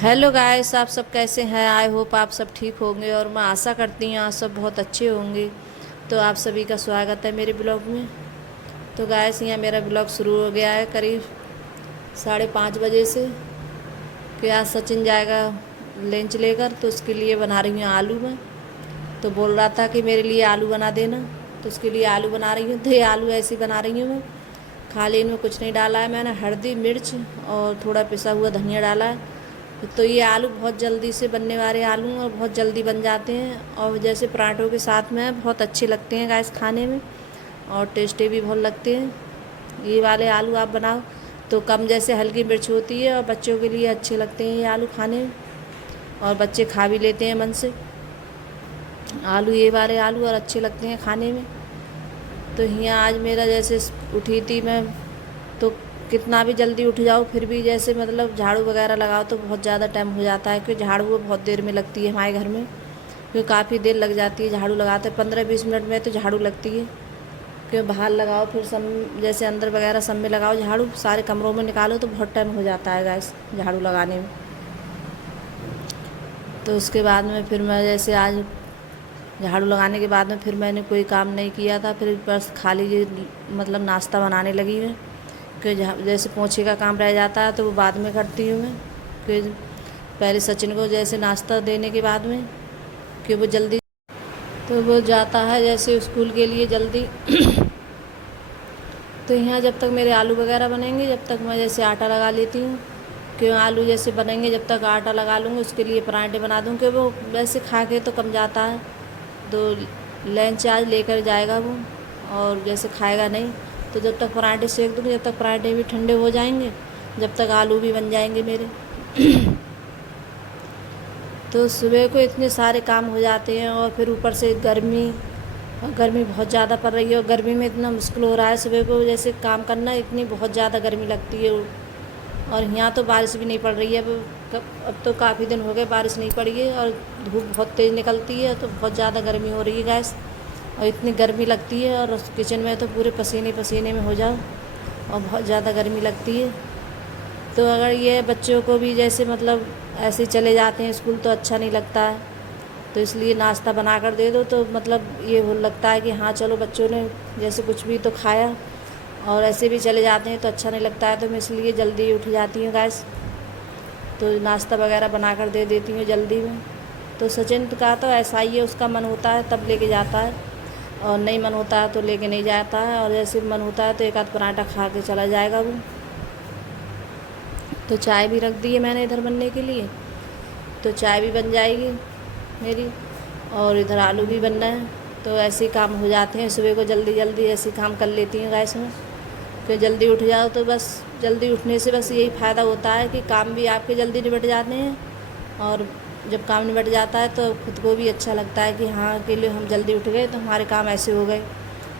Hello guys, आप सब कैसे हैं। आई होप आप सब ठीक होंगे और मैं आशा करती हूँ आप सब बहुत अच्छे होंगे। तो आप सभी का स्वागत है मेरे ब्लॉग में। तो गाइस, यहाँ मेरा ब्लॉग शुरू हो गया है करीब 5:30 बजे से कि आज सचिन जाएगा लंच लेकर, तो उसके लिए बना रही हूँ आलू में। तो बोल रहा था कि मेरे लिए आलू बना देना, तो उसके लिए आलू बना रही हूँ। तो ये आलू ऐसे बना रही हूँ मैं, खाली इनमें कुछ नहीं डाला है मैंने। हल्दी मिर्च और थोड़ा पिसा हुआ धनिया डाला है। तो ये आलू बहुत जल्दी से बनने वाले आलू हैं और बहुत जल्दी बन जाते हैं, और जैसे पराठों के साथ में बहुत अच्छे लगते हैं गाइस खाने में, और टेस्टी भी बहुत लगते हैं। ये वाले आलू आप बनाओ तो कम जैसे हल्की मिर्च होती है, और बच्चों के लिए अच्छे लगते हैं ये आलू खाने में, और बच्चे खा भी लेते हैं मन से आलू, ये वाले आलू, और अच्छे लगते हैं खाने में। तो यहाँ आज मेरा जैसे उठी थी मैं, तो कितना भी जल्दी उठ जाओ फिर भी जैसे मतलब झाड़ू वगैरह लगाओ तो बहुत ज़्यादा टाइम हो जाता है, क्योंकि झाड़ू वो बहुत देर में लगती है हमारे घर में, क्योंकि काफ़ी देर लग जाती है झाड़ू लगाते। 15-20 मिनट में तो झाड़ू लगती है, क्योंकि बाहर लगाओ फिर सब जैसे अंदर वगैरह सब में लगाओ झाड़ू, सारे कमरों में निकालो तो बहुत टाइम हो जाता है गैस झाड़ू लगाने में। तो उसके बाद में फिर मैं जैसे आज झाड़ू लगाने के बाद में फिर मैंने कोई काम नहीं किया था, फिर बस खाली ये मतलब नाश्ता बनाने लगी मैं, कि जैसे पोछे का काम रह जाता है तो वो बाद में करती हूँ मैं, कि पहले सचिन को जैसे नाश्ता देने के बाद में, कि वो जल्दी तो वो जाता है जैसे स्कूल के लिए जल्दी। तो यहाँ जब तक मेरे आलू वगैरह बनेंगे जब तक मैं जैसे आटा लगा लेती हूँ, कि आलू जैसे बनेंगे जब तक आटा लगा लूँगी, उसके लिए पराठे बना दूँ, कि वो वैसे खा के तो कम जाता है, तो लंच आज लेकर जाएगा वो, और जैसे खाएगा नहीं। तो जब तक पराठे सेक दूँगी, जब तक पराठे भी ठंडे हो जाएंगे, जब तक आलू भी बन जाएंगे मेरे। तो सुबह को इतने सारे काम हो जाते हैं, और फिर ऊपर से गर्मी, और गर्मी बहुत ज़्यादा पड़ रही है, और गर्मी में इतना मुश्किल हो रहा है सुबह को जैसे काम करना, इतनी बहुत ज़्यादा गर्मी लगती है। और यहाँ तो बारिश भी नहीं पड़ रही है अब तो काफ़ी दिन हो गए बारिश नहीं पड़ी है, और धूप बहुत तेज़ निकलती है, तो बहुत ज़्यादा गर्मी हो रही है गैस, और इतनी गर्मी लगती है, और किचन में तो पूरे पसीने पसीने में हो जाओ, और बहुत ज़्यादा गर्मी लगती है। तो अगर ये बच्चों को भी जैसे मतलब ऐसे चले जाते हैं स्कूल तो अच्छा नहीं लगता है, तो इसलिए नाश्ता बना कर दे दो तो मतलब ये हो लगता है कि हाँ चलो बच्चों ने जैसे कुछ भी तो खाया, और ऐसे भी चले जाते हैं तो अच्छा नहीं लगता है। तो मैं इसलिए जल्दी उठ जाती हूँ गैस, तो नाश्ता वगैरह बना कर दे देती हूँ जल्दी में। तो सचिन का तो ऐसा ही है, उसका मन होता है तब लेके जाता है, और नहीं मन होता है तो लेके नहीं जाता है, और जैसे मन होता है तो एक आध पराठा खा के चला जाएगा वो। तो चाय भी रख दी है मैंने इधर बनने के लिए, तो चाय भी बन जाएगी मेरी, और इधर आलू भी बनना है। तो ऐसे ही काम हो जाते हैं सुबह को, जल्दी जल्दी ऐसे काम कर लेती हूँ गैस में, कि जल्दी उठ जाओ तो बस जल्दी उठने से बस यही फ़ायदा होता है कि काम भी आपके जल्दी निबट जाते हैं, और जब काम निबट जाता है तो खुद को भी अच्छा लगता है कि हाँ के लिए हम जल्दी उठ गए तो हमारे काम ऐसे हो गए,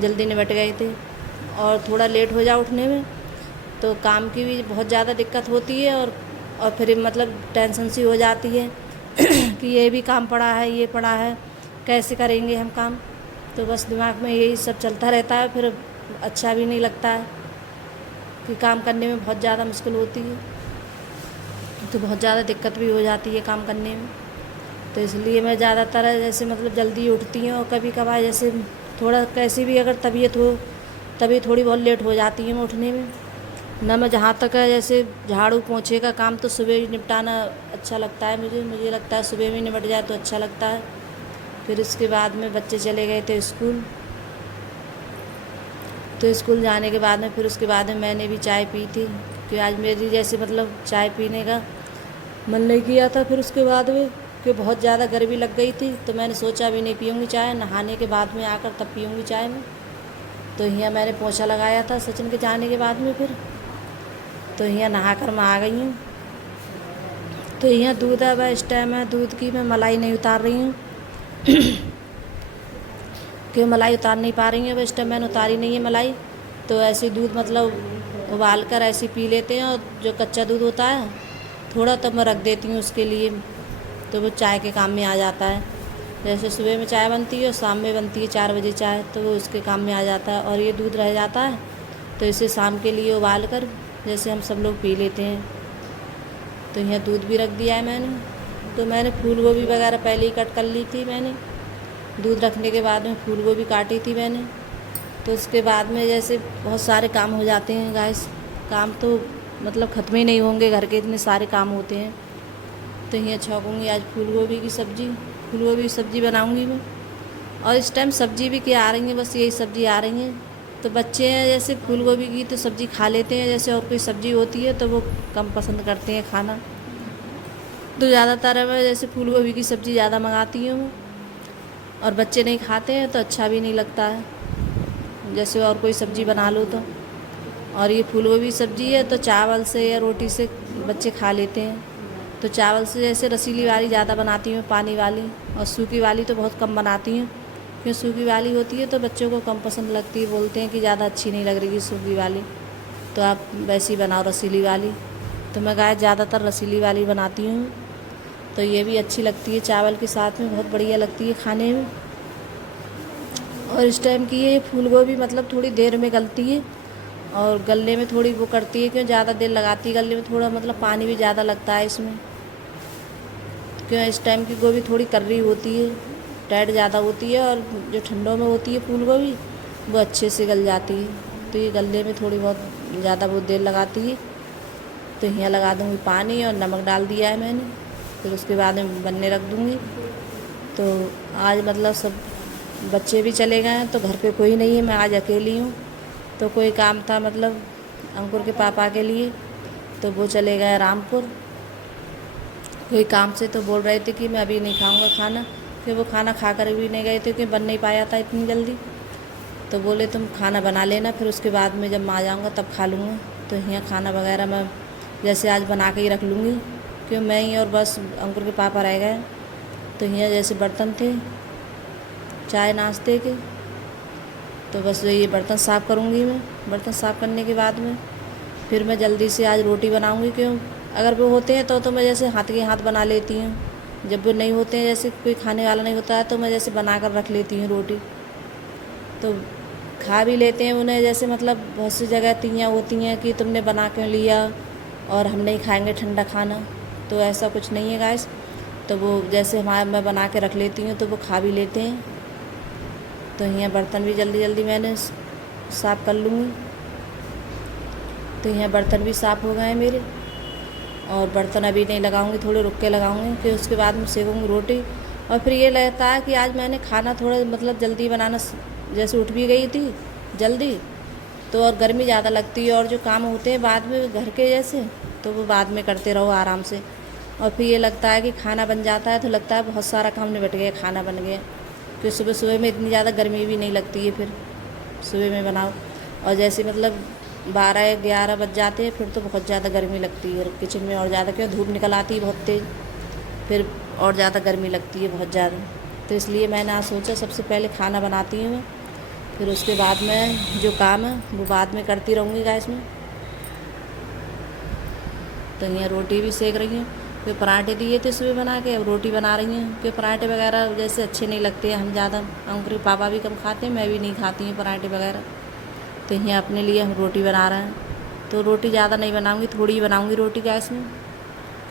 जल्दी निबट गए थे। और थोड़ा लेट हो जाओ उठने में तो काम की भी बहुत ज़्यादा दिक्कत होती है, और फिर मतलब टेंशन सी हो जाती है कि ये भी काम पड़ा है, ये पड़ा है, कैसे करेंगे हम काम। तो बस दिमाग में यही सब चलता रहता है, फिर अच्छा भी नहीं लगता है कि काम करने में बहुत ज़्यादा मुश्किल होती है, तो बहुत ज़्यादा दिक्कत भी हो जाती है काम करने में। तो इसलिए मैं ज़्यादातर जैसे मतलब जल्दी उठती हूँ, और कभी कभार जैसे थोड़ा कैसी भी अगर तबीयत हो तभी थोड़ी बहुत लेट हो जाती है मैं उठने में ना। मैं जहाँ तक है जैसे झाड़ू पोछे का काम तो सुबह ही निपटाना अच्छा लगता है मुझे लगता है सुबह में निपट जाए तो अच्छा लगता है। फिर इसके बाद में बच्चे चले गए थे स्कूल, तो स्कूल जाने के बाद में फिर उसके बाद में मैंने भी चाय पी थी, कि आज मेरी जैसे मतलब चाय पीने का मन नहीं किया था। फिर उसके बाद में कि बहुत ज़्यादा गर्मी लग गई थी तो मैंने सोचा भी नहीं पीऊँगी चाय, नहाने के बाद में आकर तब पीऊँगी चाय में। तो यहाँ मैंने पोछा लगाया था सचिन के जाने के बाद में, फिर तो यहाँ नहा कर मैं आ गई हूँ। तो यहाँ दूध अब इस टाइम है, दूध की मैं मलाई नहीं उतार रही हूँ कि मलाई उतार नहीं पा रही हूँ अब इस टाइम, मैंने उतारी नहीं है मलाई। तो ऐसे दूध मतलब उबाल कर ऐसे पी लेते हैं, और जो कच्चा दूध होता है थोड़ा तब मैं रख देती हूँ उसके लिए, तो वो चाय के काम में आ जाता है। जैसे सुबह में चाय बनती है और शाम में बनती है 4 बजे चाय, तो वो उसके काम में आ जाता है। और ये दूध रह जाता है तो इसे शाम के लिए उबाल कर जैसे हम सब लोग पी लेते हैं। तो यहाँ दूध भी रख दिया है मैंने। तो मैंने फूल गोभी वगैरह पहले ही कट कर ली थी मैंने। दूध रखने के बाद में फूल गोभी काटी थी मैंने। तो उसके बाद में जैसे बहुत सारे काम हो जाते हैं गाइस, काम तो मतलब ख़त्म ही नहीं होंगे, घर के इतने सारे काम होते हैं। तो यहाँ छौंकूँगी आज फूल गोभी की सब्ज़ी, फूल गोभी की सब्ज़ी बनाऊँगी मैं। और इस टाइम सब्ज़ी भी क्या आ रही हैं, बस यही सब्ज़ी आ रही हैं। तो बच्चे हैं जैसे फूल गोभी की तो सब्ज़ी खा लेते हैं, जैसे और कोई सब्ज़ी होती है तो वो कम पसंद करते हैं खाना। तो ज़्यादातर मैं जैसे फूल गोभी की सब्ज़ी ज़्यादा मंगाती हूँ, और बच्चे नहीं खाते हैं तो अच्छा भी नहीं लगता है, जैसे और कोई सब्ज़ी बना लो तो। और ये फूल गोभी सब्ज़ी है तो चावल से या रोटी से बच्चे खा लेते हैं। तो चावल से जैसे रसीली वाली ज़्यादा बनाती हूँ, पानी वाली, और सूखी वाली तो बहुत कम बनाती हूँ, क्योंकि सूखी वाली होती है तो बच्चों को कम पसंद लगती है, बोलते हैं कि ज़्यादा अच्छी नहीं लग रही सूखी वाली, तो आप वैसी बनाओ रसीली वाली। तो मैं गाय ज़्यादातर रसीली वाली बनाती हूँ। तो ये भी अच्छी लगती है चावल के साथ में, बहुत बढ़िया लगती है खाने में। और इस टाइम की ये फूल गोभी मतलब थोड़ी देर में गलती है, और गलने में थोड़ी वो करती है, क्यों ज़्यादा देर लगाती है गलने में, थोड़ा मतलब पानी भी ज़्यादा लगता है इसमें, क्यों इस टाइम की गोभी थोड़ी कर्री होती है, टाइट ज़्यादा होती है, और जो ठंडों में होती है फूल गोभी वो अच्छे से गल जाती है। तो ये गलने में थोड़ी बहुत ज़्यादा बहुत देर लगाती है। तो यहाँ लगा दूँगी पानी, और नमक डाल दिया है मैंने, फिर उसके बाद में बनने रख दूँगी। तो आज मतलब सब बच्चे भी चले गए हैं तो घर पे कोई नहीं है, मैं आज अकेली हूँ। तो कोई काम था मतलब अंकुर के पापा के लिए, तो वो चले गए रामपुर कोई काम से। तो बोल रहे थे कि मैं अभी नहीं खाऊंगा खाना, फिर वो खाना खा कर भी नहीं गए थे क्योंकि बन नहीं पाया था इतनी जल्दी। तो बोले तुम खाना बना लेना, फिर उसके बाद में जब मैं आ जाऊँगा तब खा लूँगा। तो यहाँ खाना वगैरह मैं जैसे आज बना के ही रख लूँगी, क्यों मैं ही और बस अंकुर के पापा रह गए। तो यहाँ जैसे बर्तन थे चाय नाश्ते के, तो बस ये बर्तन साफ़ करूँगी मैं। बर्तन साफ़ करने के बाद में फिर मैं जल्दी से आज रोटी बनाऊँगी, क्यों अगर वो होते हैं तो मैं जैसे हाथ के हाथ बना लेती हूँ। जब वो नहीं होते हैं, जैसे कोई खाने वाला नहीं होता है, तो मैं जैसे बना कर रख लेती हूँ रोटी, तो खा भी लेते हैं उन्हें। जैसे मतलब बहुत सी जगह तियाँ होती हैं कि तुमने बना के लिया और हम नहीं खाएंगे ठंडा खाना, तो ऐसा कुछ नहीं है गाइस। तो वो जैसे मैं बना के रख लेती हूँ तो वो खा भी लेते हैं। तो यहाँ बर्तन भी जल्दी जल्दी मैंने साफ़ कर लूँगी। तो यहाँ बर्तन भी साफ़ हो गए हैं मेरे, और बर्तन अभी नहीं लगाऊंगी, थोड़े रुक के लगाऊंगी, फिर उसके बाद में सेकूँगी रोटी। और फिर ये लगता है कि आज मैंने खाना थोड़ा मतलब जल्दी बनाना, जैसे उठ भी गई थी जल्दी, तो और गर्मी ज़्यादा लगती है, और जो काम होते हैं बाद में घर के जैसे, तो वो बाद में करते रहो आराम से। और फिर ये लगता है कि खाना बन जाता है तो लगता है बहुत सारा काम निपट गया, खाना बन गया, क्योंकि सुबह सुबह में इतनी ज़्यादा गर्मी भी नहीं लगती है फिर सुबह में बनाओ। और जैसे मतलब 12-11 बज जाते हैं फिर तो बहुत ज़्यादा गर्मी लगती है किचन में, और ज़्यादा क्यों धूप निकल आती है बहुत तेज़, फिर और ज़्यादा गर्मी लगती है बहुत ज़्यादा। तो इसलिए मैंने आज सोचा सबसे पहले खाना बनाती हूँ मैं, फिर उसके बाद में जो काम है वो बाद में करती रहूँगी गैस में। तो यहाँ रोटी भी सेक रही हूँ, फिर पराठे दिए थे सुबह बना के, अब रोटी बना रही हूँ, क्योंकि पराठे वगैरह जैसे अच्छे नहीं लगते हैं, हम ज़्यादा अंकुर पापा भी कम खाते हैं, मैं भी नहीं खाती हूँ पराठे वगैरह। तो यहाँ अपने लिए हम रोटी बना रहे हैं। तो रोटी ज़्यादा नहीं बनाऊँगी, थोड़ी ही बनाऊँगी रोटी गैस में,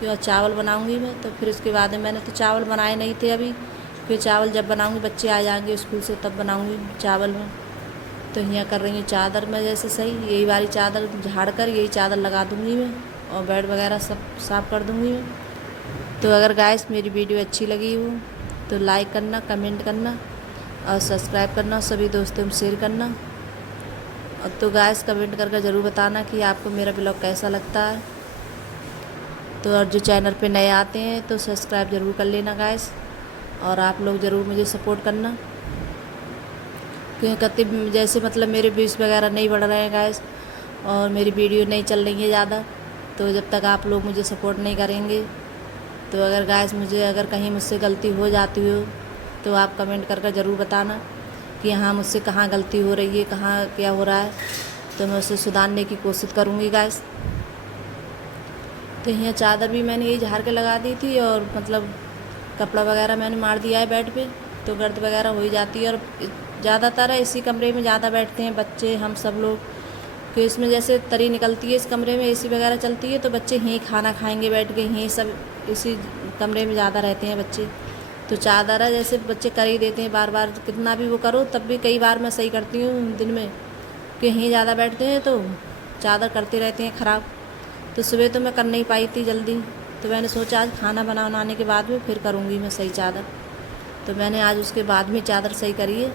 क्यों चावल बनाऊँगी मैं। तो फिर उसके बाद में मैंने तो चावल बनाए नहीं थे अभी, क्योंकि चावल जब बनाऊँगी बच्चे आ जाएंगे स्कूल से तब बनाऊँगी चावल में। तो यहाँ कर रही हूँ चादर में जैसे सही, यही वाली चादर झाड़ कर यही चादर लगा दूँगी मैं, और बेड वगैरह सब साफ़ कर दूँगी मैं। तो अगर गाइस मेरी वीडियो अच्छी लगी हो तो लाइक करना, कमेंट करना और सब्सक्राइब करना, सभी दोस्तों में शेयर करना। और तो गाइस कमेंट करके ज़रूर बताना कि आपको मेरा ब्लॉग कैसा लगता है। तो और जो चैनल पे नए आते हैं तो सब्सक्राइब ज़रूर कर लेना गाइस, और आप लोग ज़रूर मुझे सपोर्ट करना, क्योंकि कभी जैसे मतलब मेरे व्यूज़ वगैरह नहीं बढ़ रहे हैं गाइस, और मेरी वीडियो नहीं चल रही है ज़्यादा, तो जब तक आप लोग मुझे सपोर्ट नहीं करेंगे, तो अगर गाइस मुझे अगर कहीं मुझसे गलती हो जाती हो तो आप कमेंट करके ज़रूर बताना कि हाँ मुझसे कहाँ गलती हो रही है, कहाँ क्या हो रहा है, तो मैं उसे सुधारने की कोशिश करूँगी गाइस। तो यहाँ चादर भी मैंने यही झाड़ के लगा दी थी, और मतलब कपड़ा वगैरह मैंने मार दिया है बेड पे, तो गर्द वगैरह हो ही जाती है। और ज़्यादातर इसी कमरे में ज़्यादा बैठते हैं बच्चे, हम सब लोग, कि इसमें जैसे तरी निकलती है, इस कमरे में एसी वगैरह चलती है तो बच्चे यहीं खाना खाएंगे बैठ के, यहीं सब इसी कमरे में ज़्यादा रहते हैं बच्चे। तो चादर है जैसे बच्चे कर ही देते हैं, बार बार कितना भी वो करो तब भी कई बार मैं सही करती हूँ दिन में, कि यहीं ज़्यादा बैठते हैं तो चादर करते रहते हैं ख़राब। तो सुबह तो मैं कर नहीं पाई थी जल्दी, तो मैंने सोचा आज खाना बनाने के बाद में फिर करूँगी मैं सही चादर। तो मैंने आज उसके बाद में चादर सही करी है।